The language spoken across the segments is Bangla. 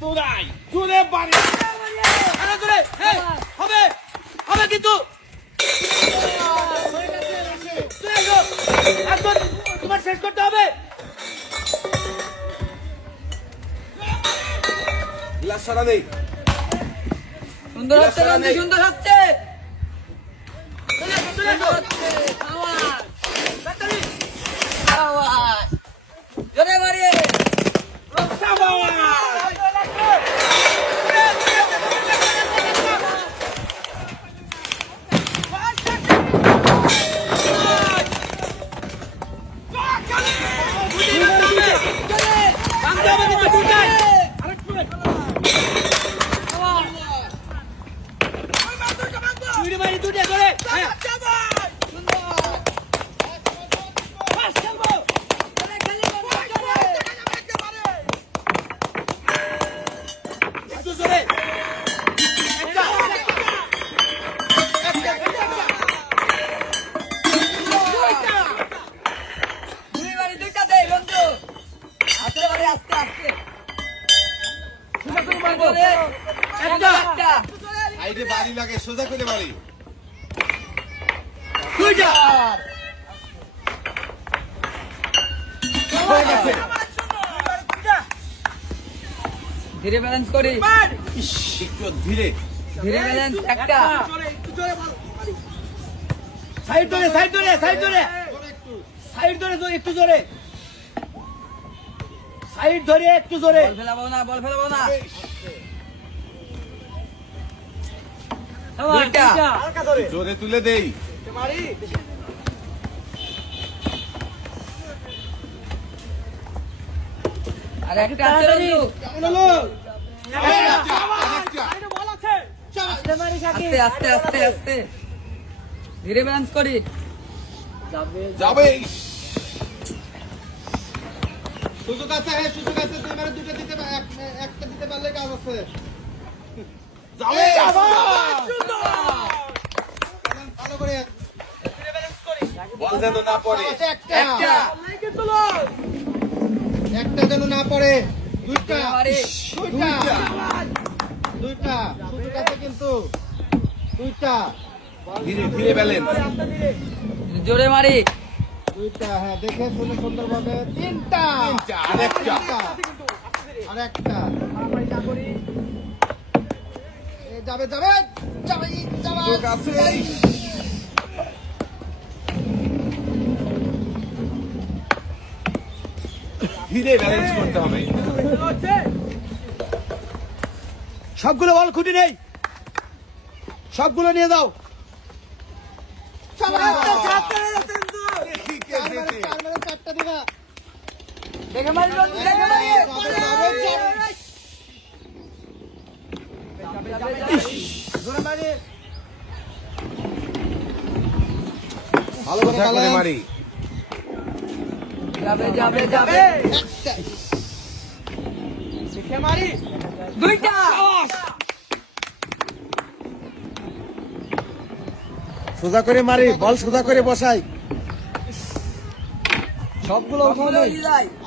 তোরাই জোরে বাড়ি আরে জোরে হবে হবে কিন্তু তোমার শেষ করতে হবে গ্লাস সারা নেই সুন্দর হচ্ছে সুন্দর হচ্ছে জোরে মারিয়ে বাড়ি লাগে সোজা করে বাড়ি ধীরে ব্যালেন্স করি একটু ধীরে ধীরে ব্যালেন্স একটা সাইড ধরে সাইড ধরে সাইড ধরে সাইড ধরে একটু জোরে সাইড ধরে একটু জোরে বল ফেলাবো না বল ফেলাবো না জোরে তুলে দেই আর একটা আছে রঞ্জু আস্তে আস্তে আস্তে আস্তে ধীরে ব্যালেন্স করি যাবে সুযোগ আছে হ্যাঁ সুযোগ আছে দুইবারে দুটো দিতে একটা দিতে পারলে কাজ আছে যাবে ভালো করে বল যেন না পড়ে একটা যেন না পড়ে দুইটা মারি দুইটা সুযোগ আছে কিন্তু দুইটা ধীরে ধীরে ব্যালেন্স জোরে মারি দুইটা হ্যাঁ দেখে শুনে সুন্দরভাবে তিনটা আরেকটা আরেকটা যাবে যাবে যাবে সুযোগ আছে ধীরে ব্যালেন্স করতে হবে সবগুলো বল খুঁটি নেই সবগুলো নিয়ে যাও চারটা দিবা দেখে মারি রঞ্জু দেখে মারি ভালো করে মারি যাবে যাবে যাবে দুইটা সোজা করে মারি বল সোজা করে বসাই সবগুলো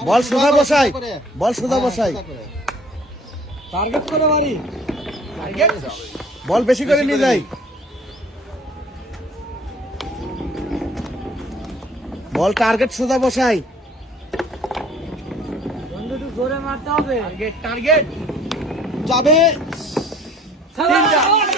বল সোজা বসাই বল সোজা বসাই টার্গেট করে মারি বল বেশি করে নিয়ে যাই বল টার্গেট সোজা বসাই জোরে মারতে হবে টার্গেট যাবে তিনটা